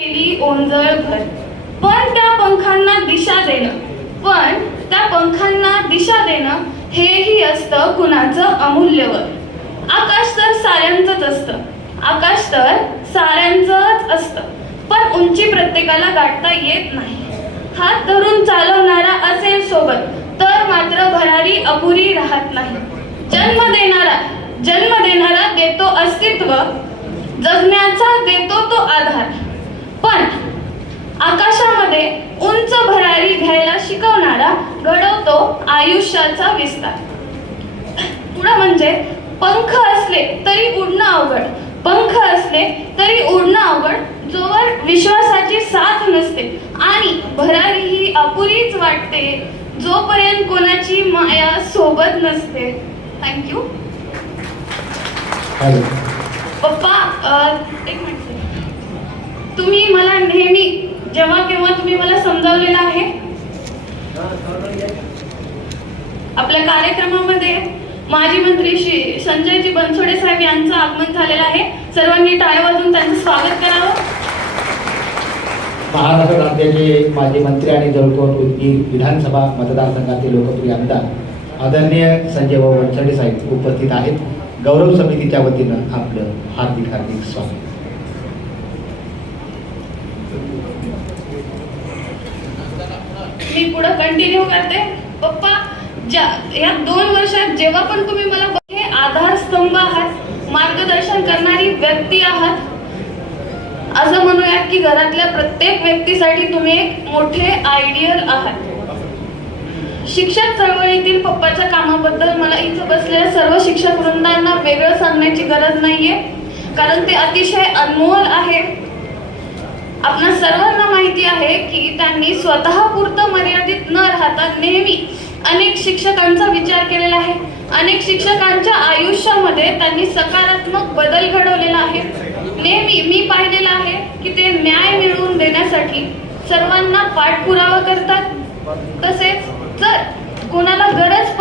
केली ओंजळ भर, पण त्या पंखांना दिशा देणं हेही असतं कुणाचं अमूल्यवर. आकाश तर साऱ्यांचंच असतं, पण उंची प्रत्येकाला गाठता येत नाही. हात धरून चालवणारा असेल सोबत तर मात्र भरारी अपुरी राहत नाही. जन्म देणारा देतो अस्तित्व, जगण्याचा देतो तो आधार, पण आकाशामध्ये उंच भरारी घ्यायला शिकवणारा घडवतो आयुष्याचा विस्तार. पुढं म्हणजे पंख असले तरी उडणं अवघड, जोवर विश्वासाची साथ नसते आणि भरारी ही अपुरीच वाटते, जोपर्यंत कोणाची माया सोबत नसते. थँक्यू. पप्पा, एक मिनिट. तुम्ही मला नेहमी जेव्हा केव्हा तुम्ही मला समजावलेलं आहे. आपल्या कार्यक्रमामध्ये माजी मंत्री श्री संजयजी बनसोडे साहेब यांचं आगमन झालेलं आहे. सर्वांनी टाळ्या वाजवून त्यांचं स्वागत करावं. महाराष्ट्र राज्याचे माजी मंत्री आणि जळकोट उदगीर विधानसभा मतदारसंघाचे लोकप्रिय आमदार आदरणीय संजयभाऊ बनसोडे साहेब उपस्थित आहेत. गौरव समितीच्या वतीनं आपलं हार्दिक स्वागत. मी पुढे कंटिन्यू करते. पप्पा, या 2 वर्षात जेव्हा पण तुम्ही मला हे आधारस्तंभ आहात, मार्गदर्शन करणारी व्यक्ती आहात, असं म्हणूयात की घरातल्या प्रत्येक व्यक्तीसाठी तुम्ही एक मोठे आयडियल आहात. शिक्षक चळवळीतील पप्पाच्या कामाबद्दल मला इथं बसलेल्या सर्व शिक्षक वृंदांना वेगळं सांगण्याची गरज नाहीये, कारण ते अतिशय अनमोल आहे. आपणा सर्वांना माहिती आहे की त्यांनी स्वतः पुरतं मर्यादित न राहता नेहमी अनेक शिक्षकांचा विचार केलेला आहे. अनेक शिक्षकांच्या आयुष्यामध्ये त्यांनी सकारात्मक बदल घडवलेला आहे. नेहमी मी पाहिलेलं आहे की ते न्याय मिळवून देण्यासाठी सर्वांना पाठपुरावा करतात. तसेच जर कोणाला गरज